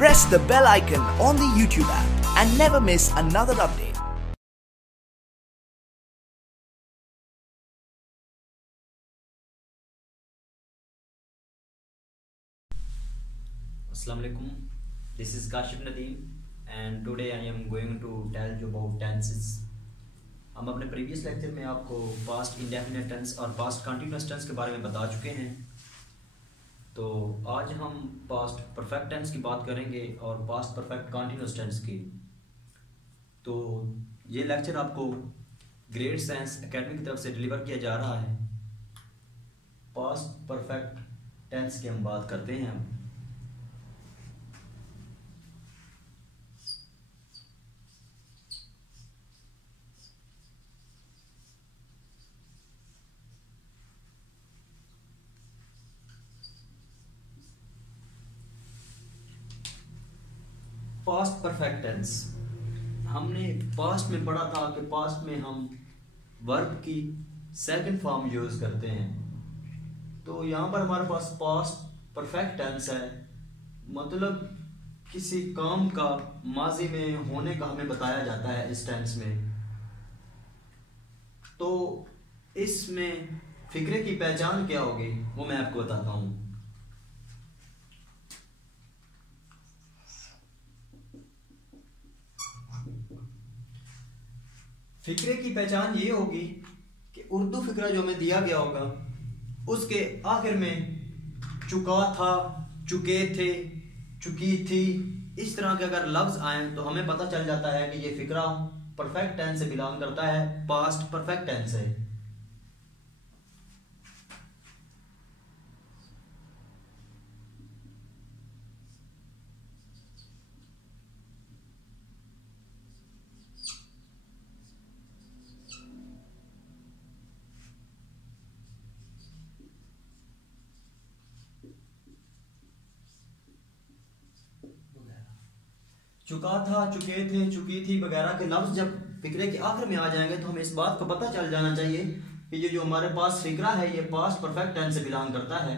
Press the bell icon on the YouTube app and never miss another update. Assalamu alaikum. This is Kashif Nadeem and today I am going to tell you about tenses. हम अपने previous lecture में आपको past indefinite tense और past continuous tense के बारे में बता चुके हैं। तो आज हम पास्ट परफेक्ट टेंस की बात करेंगे और पास्ट परफेक्ट कंटिन्यूअस टेंस की। तो ये लेक्चर आपको ग्रेट साइंस एकेडमी की तरफ से डिलीवर किया जा रहा है। पास्ट परफेक्ट टेंस की हम बात करते हैं। पास्ट परफेक्ट टेंस हमने पास्ट में पढ़ा था कि पास्ट में हम वर्ब की सेकंड फॉर्म यूज करते हैं। तो यहाँ पर हमारे पास पास्ट परफेक्ट टेंस है, मतलब किसी काम का माजी में होने का हमें बताया जाता है इस टेंस में। तो इसमें फिक्रे की पहचान क्या होगी वो मैं आपको बताता हूँ। फिक्रे की पहचान ये होगी कि उर्दू फिक्रा जो हमें दिया गया होगा उसके आखिर में चुका था, चुके थे, चुकी थी, इस तरह के अगर लफ्ज आए तो हमें पता चल जाता है कि ये फिक्रा परफेक्ट टेंस से बिलोंग करता है, पास्ट परफेक्ट टेंस है। चुका था, चुके थे, चुकी थी वगैरह के लफ्ज जब फिक्रे के आखिर में आ जाएंगे तो हमें इस बात का पता चल जाना चाहिए कि ये जो हमारे पास फिक्रा है ये पास्ट परफेक्ट टेंस से बिलोंग करता है।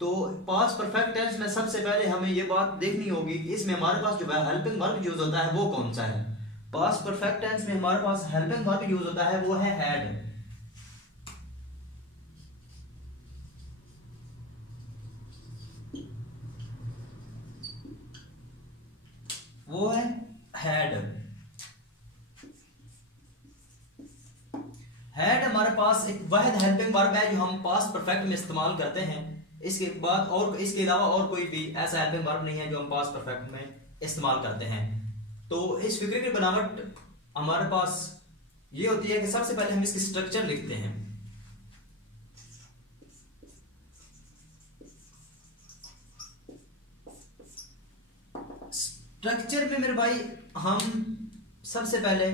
तो पास्ट परफेक्ट टेंस में सबसे पहले हमें ये बात देखनी होगी कि इसमें हमारे पास जो हेल्पिंग वर्ब यूज होता है वो कौन सा है। पास्ट परफेक्ट टेंस में हमारे पास हेल्पिंग वर्ब यूज होता है वो है हैड। वो है हैड। हैड हमारे पास एक वाहिद हेल्पिंग वर्ब है जो हम पास्ट परफेक्ट में इस्तेमाल करते हैं। इसके बाद और इसके अलावा और कोई भी ऐसा हेल्पिंग वर्ब नहीं है जो हम पास्ट परफेक्ट में इस्तेमाल करते हैं। तो इस फिक्रे की बनावट हमारे पास ये होती है कि सबसे पहले हम इसकी स्ट्रक्चर लिखते हैं। स्ट्रक्चर में मेरे भाई हम सबसे पहले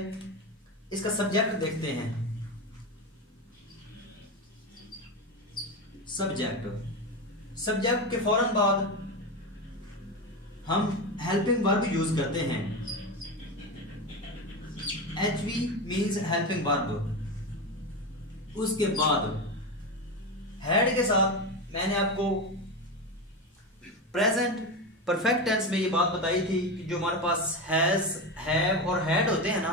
इसका सब्जेक्ट देखते हैं। सब्जेक्ट के फौरन बाद हम हेल्पिंग वर्ब यूज करते हैं। HV means helping verb. उसके बाद हैड के साथ मैंने आपको प्रेजेंट परफेक्ट टेंस में ये बात बताई थी कि जो हमारे पास हैज, हैव और हैड होते हैं ना,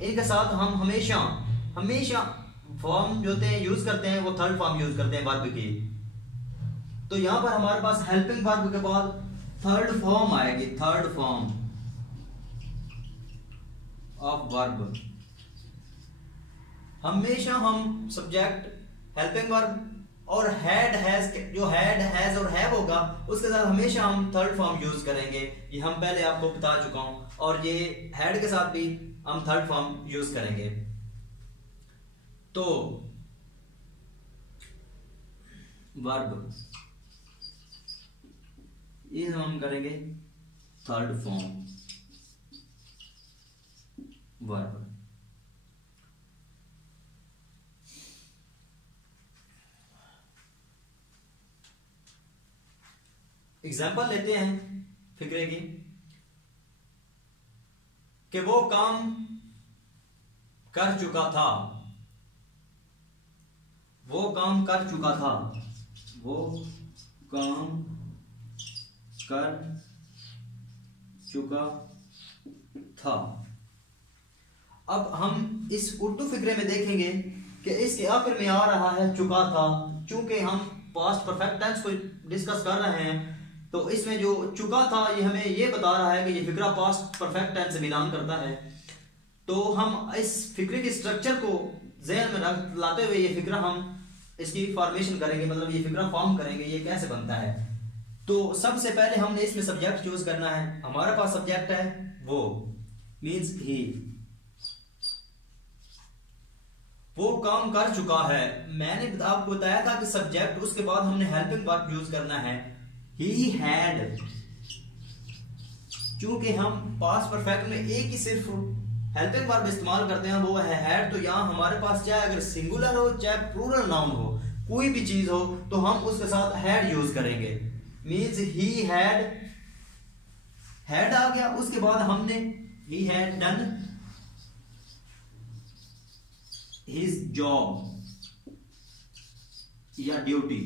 इनके साथ हम हमेशा फॉर्म जो होते हैं यूज करते हैं वो थर्ड फॉर्म यूज करते हैं वर्ब की। तो यहां पर हमारे पास हेल्पिंग वर्ब के बाद थर्ड फॉर्म आएगी, थर्ड फॉर्म ऑफ वर्ब। हमेशा हम सब्जेक्ट हेल्पिंग वर्ब और हैड, हैज, जो हैड, हैज और हैव होगा उसके साथ हमेशा हम थर्ड फॉर्म यूज करेंगे। ये हम पहले आपको बता चुका हूं। और ये हैड के साथ भी हम थर्ड फॉर्म यूज करेंगे। तो वर्ब ये हम करेंगे थर्ड फॉर्म वर्ब। एग्जाम्पल लेते हैं फिक्रे की कि वो काम कर चुका था, वो काम कर चुका था, वो काम कर चुका था। अब हम इस उर्दू फिक्रे में देखेंगे कि इसके आखिर में आ रहा है चुका था। चूंकि हम पास्ट परफेक्ट टेंस को डिस्कस कर रहे हैं तो इसमें जो चुका था ये हमें ये बता रहा है कि ये फिक्रा पास्ट परफेक्ट टेंस से बिलोंग करता है। तो हम इस फिक्रे के स्ट्रक्चर को ज़हन में लाते हुए ये फिक्रा हम इसकी फॉर्मेशन करेंगे, मतलब ये फिक्रा फॉर्म करेंगे ये कैसे बनता है। तो सबसे पहले हमने इसमें सब्जेक्ट चूज करना है। हमारे पास सब्जेक्ट है वो, मींस ही, वो काम कर चुका है। मैंने आपको बताया था कि सब्जेक्ट उसके बाद हमने हेल्पिंग वर्ब यूज करना है, ही हैड। चूंकि हम पास्ट परफेक्ट में एक ही सिर्फ हेल्पिंग वर्ब इस्तेमाल करते हैं वो है हैड, तो यहां हमारे पास चाहे अगर सिंगुलर हो चाहे प्लूरल नाउन हो, कोई भी चीज हो तो हम उसके साथ हैड यूज करेंगे। मींस ही हैड आ गया। उसके बाद हमने he had done his job या ड्यूटी।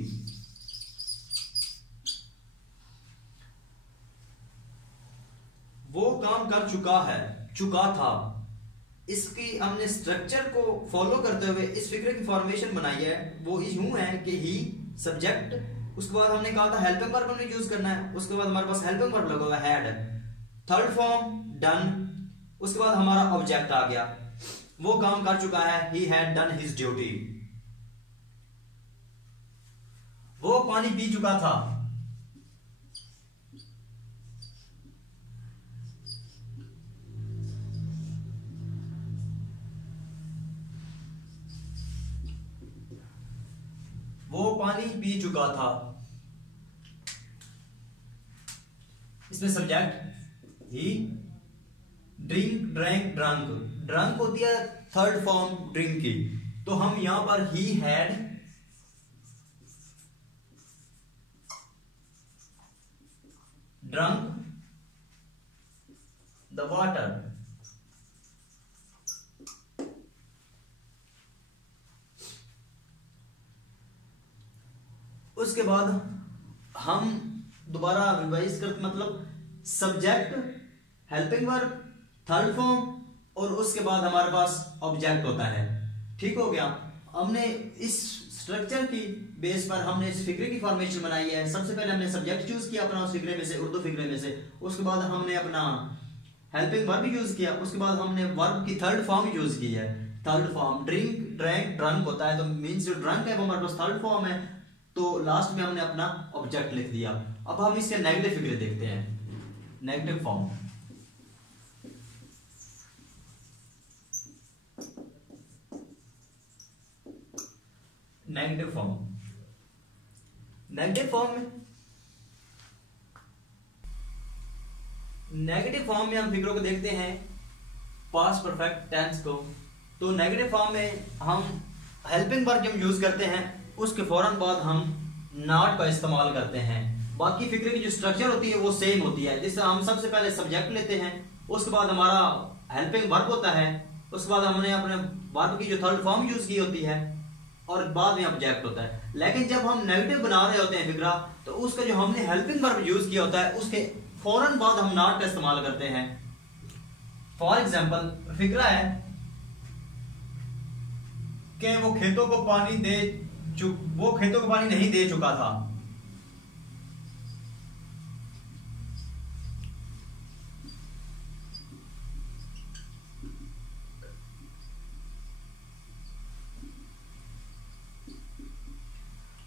वो काम कर चुका है, चुका था। इसकी हमने स्ट्रक्चर को फॉलो करते हुए इस फिक्रे की फॉर्मेशन बनाई है। वो यूं है कि ही सब्जेक्ट, उसके बाद हमने कहा था हेल्पिंग वर्ब हमने यूज करना है, उसके बाद हमारे पास हेल्पिंग वर्ब लगा हुआ है हैड, थर्ड फॉर्म डन, उसके बाद हमारा ऑब्जेक्ट आ गया। वो काम कर चुका है, he had done his duty. वो पानी पी चुका था, वो पानी पी चुका था। इसमें सब्जेक्ट ही, ड्रिंक, ड्रैंक, ड्रंक। ड्रंक होती है थर्ड फॉर्म ड्रिंक की, तो हम यहां पर he had drunk the water. उसके बाद हम दोबारा रिवाइज करते, मतलब subject, helping verb, third form और उसके बाद हमारे पास ऑब्जेक्ट होता है। ठीक हो गया। हमने इस स्ट्रक्चर की बेस पर हमने इस फिक्रे की फॉर्मेशन बनाई है। सबसे पहले हमने सब्जेक्ट चूज किया अपना उस फिक्रे में से, उर्दू फिक्रे में से। उसके बाद हमने अपना हेल्पिंग वर्ब यूज किया। उसके बाद हमने वर्ब की थर्ड फॉर्म यूज की है। Third form drink, drank, drunk होता है, तो मींस जो ड्रंक है वो हमारे पास थर्ड फॉर्म है। तो लास्ट में हमने अपना ऑब्जेक्ट लिख दिया। अब हम इसके नेगेटिव फिक्रे देखते हैं, negative form. Negative form, negative form में हम फिक्रों को देखते हैं पास्ट परफेक्ट टेंस को। तो नेगेटिव फॉर्म में हम हेल्पिंग वर्ब जब यूज करते हैं उसके फौरन बाद हम नॉट का इस्तेमाल करते हैं। बाकी फिक्रे की जो स्ट्रक्चर होती है वो सेम होती है। जिससे हम सबसे पहले सब्जेक्ट लेते हैं, उसके बाद हमारा हेल्पिंग वर्ब होता है, उसके बाद हमने अपने वर्ब की जो थर्ड फॉर्म यूज की होती है और बाद में ऑब्जेक्ट होता है। लेकिन जब हम नेगेटिव बना रहे होते हैं फिक्रा, तो उसका जो हमने हेल्पिंग वर्ब यूज किया होता है उसके फौरन बाद हम नॉट का इस्तेमाल करते हैं। फॉर एग्जाम्पल फिक्रा है कि वो खेतों को पानी नहीं दे चुका था।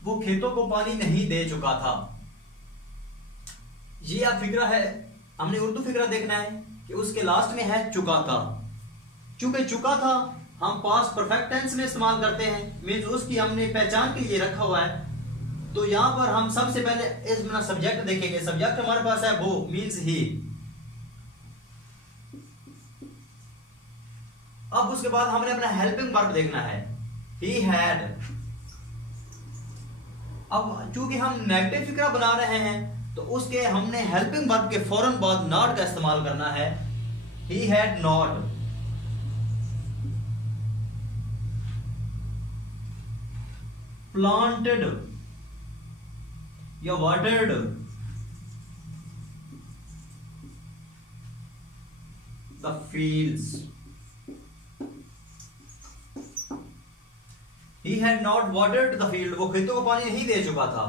वो खेतों को पानी नहीं दे चुका था। ये अब फिक्रा है, हमने उर्दू फिक्रा देखना है कि उसके लास्ट में है चुका था। चूंकि चुका था हम पास्ट परफेक्ट टेंस में इस्तेमाल करते हैं, मींस उसकी हमने पहचान के लिए रखा हुआ है। तो यहां पर हम सबसे पहले इसमें सब्जेक्ट देखेंगे। सब्जेक्ट हमारे पास है वो, मींस ही। अब उसके बाद हमने अपना हेल्पिंग वर्ब देखना है, ही हैड। अब चूंकि हम नेगेटिव फिक्रा बना रहे हैं तो उसके हमने हेल्पिंग वर्ब के फौरन बाद नॉट का इस्तेमाल करना है, ही हैड नॉट। प्लांटेड या watered, the fields, he had not watered the field, वो खेतों को पानी नहीं दे चुका था।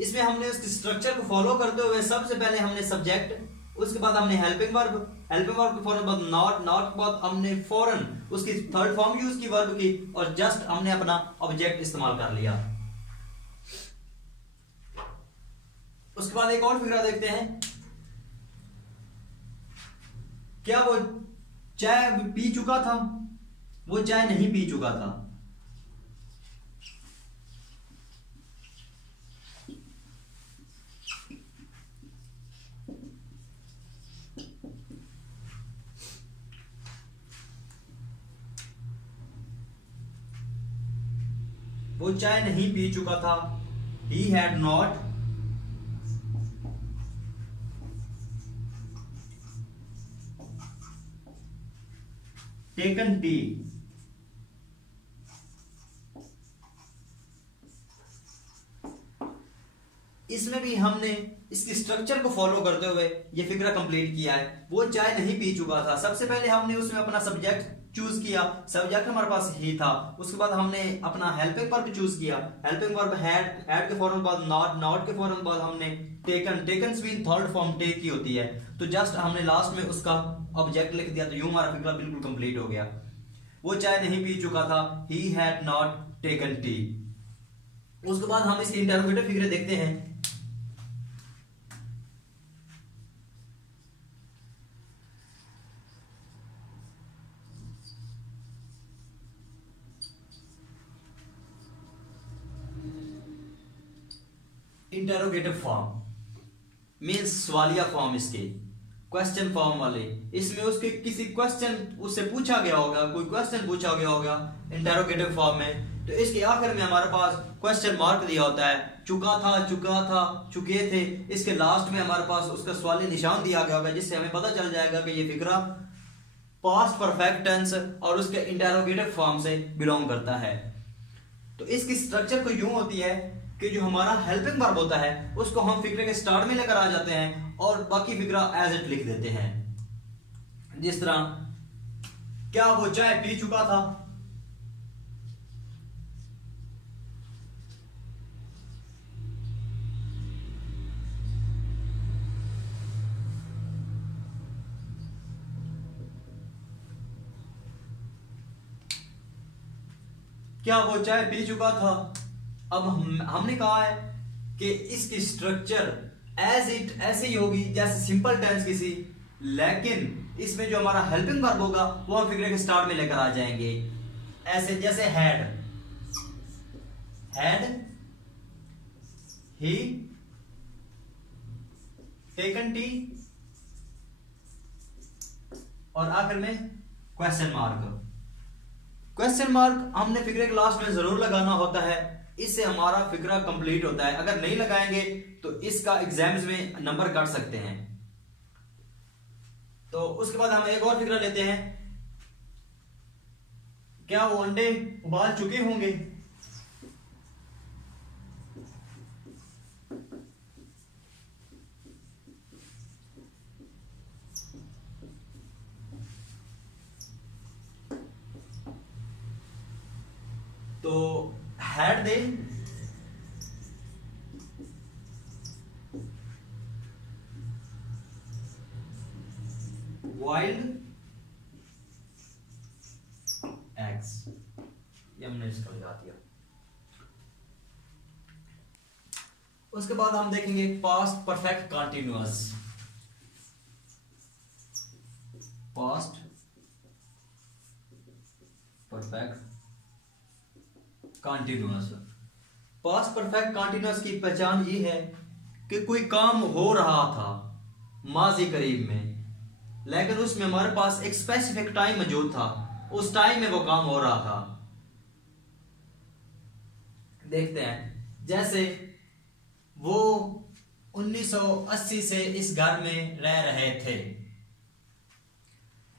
इसमें हमने उसके स्ट्रक्चर को फॉलो करते हुए सबसे पहले हमने सब्जेक्ट, उसके बाद हमने हेल्पिंग वर्ब के फौरन बाद नॉट के बाद हमने फौरन उसकी थर्ड फॉर्म यूज की वर्ब की, और जस्ट हमने अपना ऑब्जेक्ट इस्तेमाल कर लिया। उसके बाद एक और फिक्रा देखते हैं, क्या वो चाय पी चुका था? वो चाय नहीं पी चुका था। वो चाय नहीं पी चुका था। He had not taken tea. इसमें भी हमने इसकी स्ट्रक्चर को फॉलो करते हुए ये फिक्रा कंप्लीट किया है। वो चाय नहीं पी चुका था, सबसे पहले हमने उसमें अपना सब्जेक्ट चूज किया, सब्जेक्ट हमारे पास ही था। उसके बाद हमने अपना हेल्पिंग वर्ब चूज किया, हेल्पिंग वर्ब हैड के फौरन बाद नॉट के फौरन बाद हमने taken mean third form take की होती है, तो जस्ट हमने लास्ट में उसका ऑब्जेक्ट लिख दिया, तो यूं हमारा फिक्रा बिल्कुल कंप्लीट हो गया। वो चाय नहीं पी चुका था, he had not taken T. उसके बाद हम इसके इंटरोगेटिव फिक्रे देखते हैं। इंटरोगेटिव फॉर्म मीन्स सवालिया फॉर्म, इसके क्वेश्चन फॉर्म वाले। इसमें उसके किसी क्वेश्चन उससे पूछा गया होगा, कोई क्वेश्चन पूछा गया होगा इंटरोगेटिव फॉर्म में, तो इसके आखिर में हमारे पास क्वेश्चन मार्क दिया होता है, चुका था, चुके थे। इसके लास्ट में हमारे पास उसका सवालिया निशान दिया गया होगा, जिससे हमें पता चल जाएगा कि ये फिक्रा पास्ट परफेक्ट टेंस और उसके इंटरोगेटिव फॉर्म से बिलोंग करता है। तो इसकी स्ट्रक्चर को यूं होती है कि जो हमारा हेल्पिंग वर्ब होता है उसको हम फिक्रे के स्टार्ट में लेकर आ जाते हैं और बाकी फिक्रा एज इट लिख देते हैं। जिस तरह, क्या वो चाय पी चुका था? क्या वो चाय पी चुका था? अब हमने कहा है कि इसकी स्ट्रक्चर एज इट ऐसे ही होगी जैसे सिंपल टेंस किसी, लेकिन इसमें जो हमारा हेल्पिंग वर्ब होगा वो हम फिक्रे के स्टार्ट में लेकर आ जाएंगे, ऐसे जैसे हैड ही टेकन टी, और आखिर में क्वेश्चन मार्क हमने फिक्रे के लास्ट में जरूर लगाना होता है, इससे हमारा फिक्रा कंप्लीट होता है। अगर नहीं लगाएंगे तो इसका एग्जाम्स में नंबर कट सकते हैं। तो उसके बाद हम एक और फिक्रा लेते हैं, क्या वो अंडे उबाल चुके होंगे? तो had they boiled eggs, ये हमने इसका लगा दिया। उसके बाद हम देखेंगे past perfect continuous. Past perfect continuous. Past perfect continuous की पहचान ये है कि कोई काम हो रहा था माजी करीब में, लेकिन उसमें हमारे पास एक स्पेसिफिक टाइम मौजूद था, उस टाइम में वो काम हो रहा था। देखते हैं, जैसे वो 1980 से इस घर में रह रहे थे।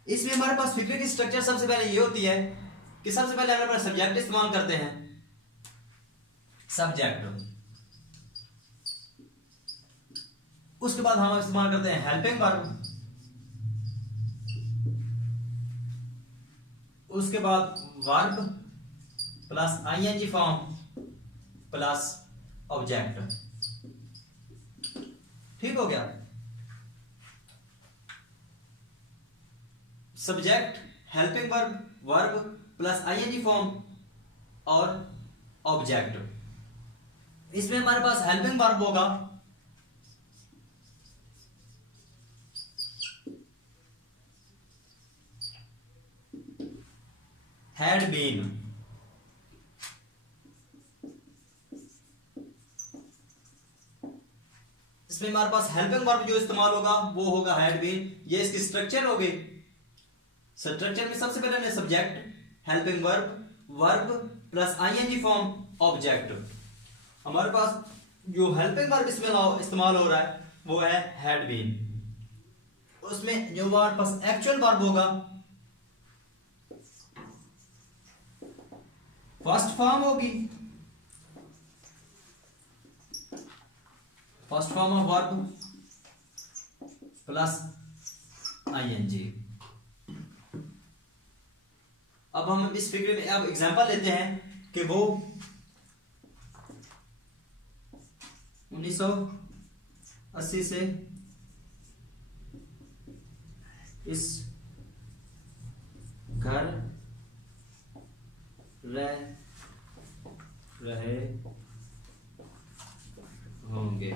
इसमें हमारे पास फिक्रे की स्ट्रक्चर सबसे पहले ये होती है कि सबसे पहले हमारे पास सब्जेक्ट इस्तेमाल करते हैं, सब्जेक्ट। उसके बाद हम इस्तेमाल करते हैं हेल्पिंग वर्ब, उसके बाद verb plus ING form plus object. ठीक हो गया। Subject, helping verb, verb plus ING form और ऑब्जेक्ट। इसमें हमारे पास हेल्पिंग वर्ब होगा हैड बीन। इसमें हमारे पास हेल्पिंग वर्ब जो इस्तेमाल होगा वो होगा हैड बीन। ये इसकी स्ट्रक्चर होगी। स्ट्रक्चर में सबसे पहले subject, helping verb, verb plus ING form, object. हमारे पास जो हेल्पिंग वर्ब इसमें इस्तेमाल हो रहा है वो है हैड बीन। उसमें जो हमारे पास एक्चुअल वर्ब होगा फर्स्ट फॉर्म होगी, first form of verb plus ING. अब हम इस फिगर में अब एग्जांपल लेते हैं कि वो 1980 से इस घर रहे होंगे।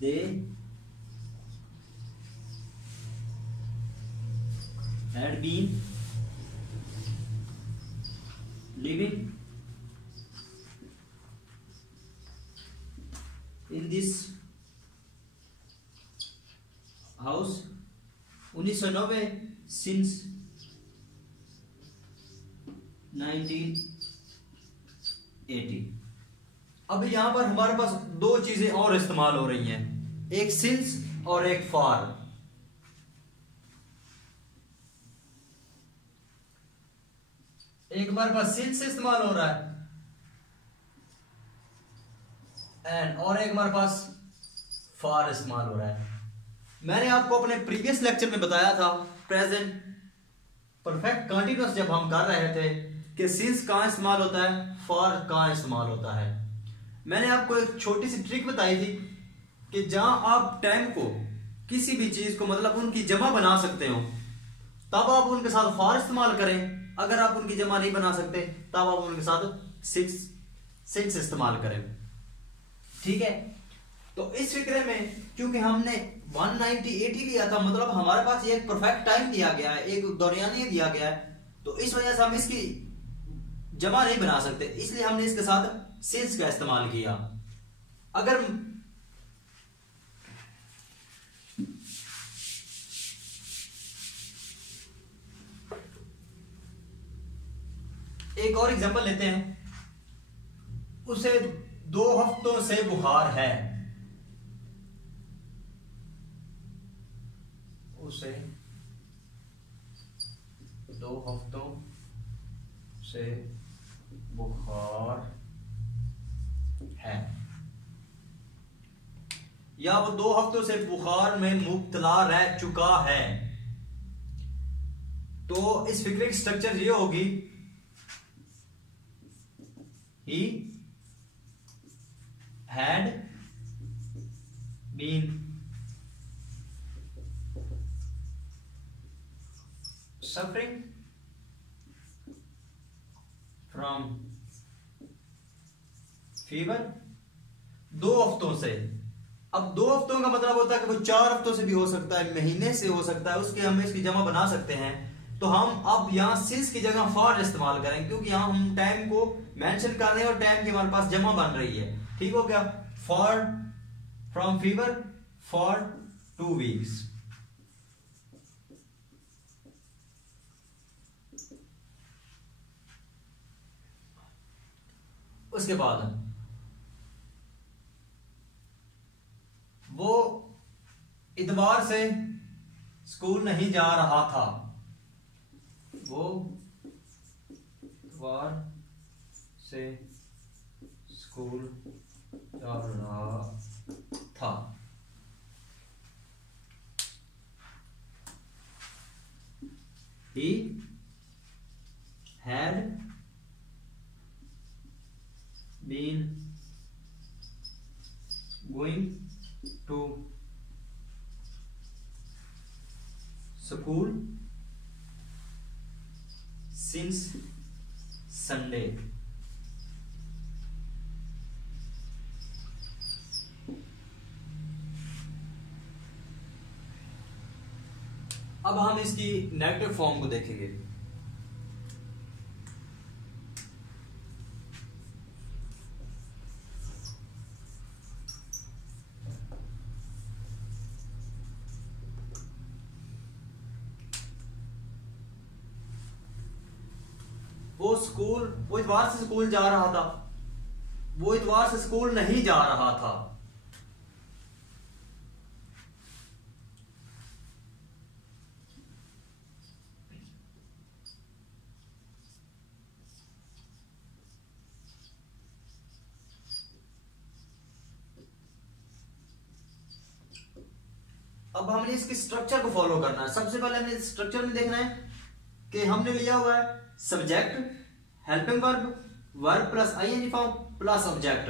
They had been living in this house 1990 since 1980। अब यहां पर हमारे पास दो चीजें और इस्तेमाल हो रही हैं, एक सिंस और एक फॉर। एक हमारे पास सिंस इस्तेमाल हो रहा है एंड और एक हमारे पास फॉर इस्तेमाल हो रहा है। मैंने आपको अपने प्रीवियस लेक्चर में बताया था प्रेजेंट परफेक्ट कंटीन्यूअस जब हम कर रहे थे कि सिंस कहां इस्तेमाल होता है, फॉर कहां इस्तेमाल होता है। मैंने आपको एक छोटी सी ट्रिक बताई थी कि जहां आप टाइम को किसी भी चीज को मतलब उनकी जमा बना सकते हो तब आप उनके साथ फॉर इस्तेमाल करें। अगर आप उनकी जमा नहीं बना सकते तब आप उनके साथ सिंस इस्तेमाल करें। ठीक है। तो इस फिक्रे में क्योंकि हमने 190-80 लिया था, मतलब हमारे पास एक परफेक्ट टाइम दिया गया है, एक दौरानिया दिया गया है, तो इस वजह से हम इसकी जमा नहीं बना सकते, इसलिए हमने इसके साथ सिंस का इस्तेमाल किया। अगर एक और एग्जांपल लेते हैं, उसे 2 हफ्तों से बुखार है, उसे 2 हफ्तों से बुखार है, या वो 2 हफ्तों से बुखार में मुब्तला रह चुका है। तो इस फिक्रे की स्ट्रक्चर ये होगी, he had been suffering from fever 2 हफ्तों से। अब 2 हफ्तों का मतलब होता है कि वो 4 हफ्तों से भी हो सकता है, महीने से हो सकता है, उसके हम इसकी जमा बना सकते हैं। तो हम अब यहां सिंस की जगह फॉर इस्तेमाल करेंगे क्योंकि यहां हम टाइम को मेंशन कर रहे हैं और टाइम की हमारे पास जमा बन रही है। ठीक हो गया। For from fever for 2 weeks. उसके बाद वो इतवार से स्कूल नहीं जा रहा था, वो इतवार से स्कूल जा रहा था। He had been going to school since Sunday. अब हम इसकी नेगेटिव फॉर्म को देखेंगे। वो इतवार से स्कूल जा रहा था, वो इतवार से स्कूल नहीं जा रहा था। अब हमने इसके स्ट्रक्चर को फॉलो करना है। सबसे पहले हमने स्ट्रक्चर में देखना है कि हमने लिया हुआ है subject, helping verb, verb plus ING form plus object.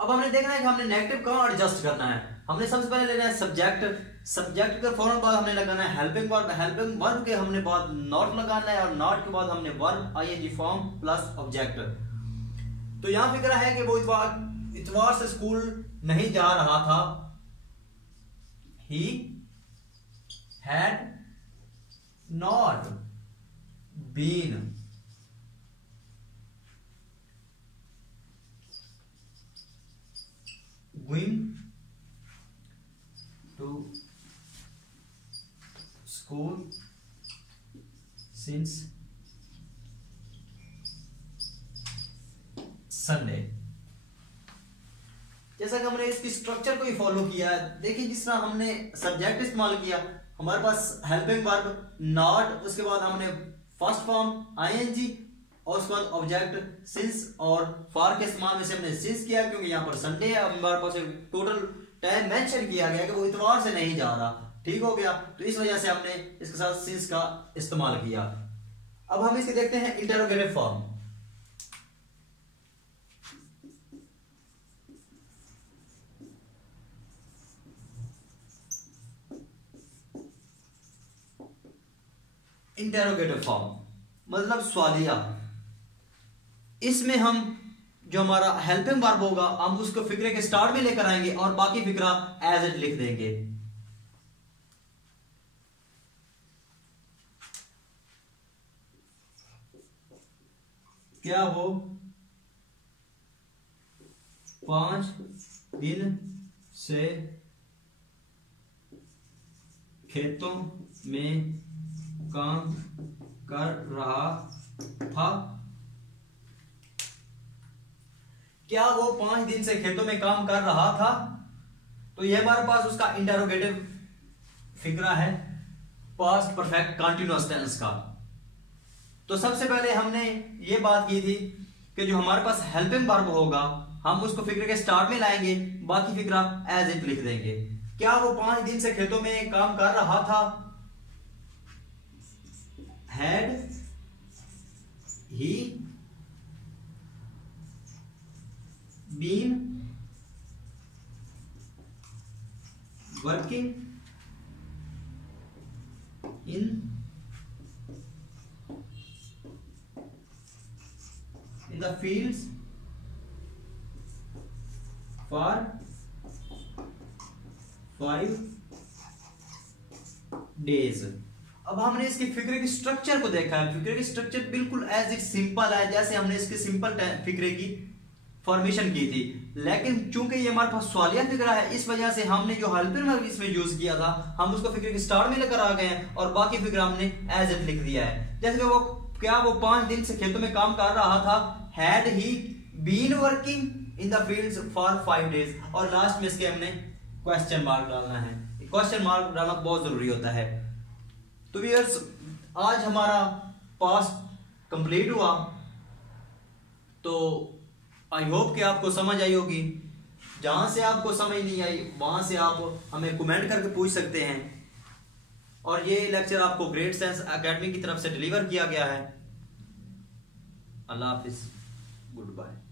अब हमने देखना है कि हमने नेगेटिव कहां एडजस्ट करना है। हमने सबसे पहले लेना है सब्जेक्ट, सब्जेक्ट के फौरन बाद हमने लगाना है हेल्पिंग वर्ब, हेल्पिंग वर्ब के हमने बाद नॉट लगाना है और नॉट के बाद हमने verb ING form plus object. तो यहां फिक्र है कि वो इतवार से स्कूल नहीं जा रहा था। He had not been going to school since Sunday। जैसा कि हमने इसकी स्ट्रक्चर को ही फॉलो किया है। देखिए जिस तरह हमने सब्जेक्ट इस्तेमाल किया, हमारे पास हेल्पिंग वर्ब नॉट, उसके बाद हमने फर्स्ट फॉर्म आईएनजी और उसके बाद ऑब्जेक्ट सिंस और फॉर के इस्तेमाल में से हमने सिंस किया क्योंकि यहाँ पर संडे है। हमारे पास टोटल टाइम मेंशन किया गया कि वो इतवार से नहीं जा रहा। ठीक हो गया, तो इस वजह से हमने इसके साथ सिंस का इस्तेमाल किया। अब हम इसके देखते हैं इंटरोगेटिव फॉर्म। इंटेरोगेटिव फॉर्म मतलब सवालिया। इसमें हम जो हमारा हेल्पिंग वर्ब होगा हम उसको फिक्रे के स्टार्ट में लेकर आएंगे और बाकी फिक्रा एज इट लिख देंगे। क्या वो 5 दिन से खेतों में काम कर रहा था। क्या वो 5 दिन से खेतों में काम कर रहा था? तो यह हमारे पास उसका इंटरोगेटिव फिक्रा है पास्ट परफेक्ट कंटीन्यूअस टेंस का। तो सबसे पहले हमने ये बात की थी कि जो हमारे पास हेल्पिंग वर्ब होगा हम उसको फिक्रे के स्टार्ट में लाएंगे, बाकी फिक्रा एज इट लिख देंगे। क्या वो 5 दिन से खेतों में काम कर रहा था? Had he been working in the fields for 5 days? अब हमने इसके फिक्रे की स्ट्रक्चर को देखा है। फिक्रे की स्ट्रक्चर बिल्कुल एज इट सिंपल है, जैसे हमने इसके सिंपल फिक्रे की फॉर्मेशन की थी। लेकिन चूंकि ये हमारे पास सवालिया फिक्रा है इस वजह से हमने जो हेल्पिंग वर्ब इसमें यूज किया था हम उसको फिक्रे के स्टार्ट में लेकर आ गए हैं और बाकी फिक्रा हमने एज इट लिख दिया है। जैसे वो क्या वो 5 दिन से खेतों में काम कर रहा था? हैड ही been working in the fields for 5 days। और लास्ट में इसके हमने क्वेश्चन मार्क डालना है। क्वेश्चन मार्क डालना बहुत जरूरी होता है। तो व्यूअर्स आज हमारा पास्ट कंप्लीट हुआ, तो आई होप कि आपको समझ आई होगी। जहां से आपको समझ नहीं आई वहां से आप हमें कमेंट करके पूछ सकते हैं। और ये लेक्चर आपको ग्रेट सेंस एकेडमी की तरफ से डिलीवर किया गया है। अल्लाह हाफिज, गुड बाय।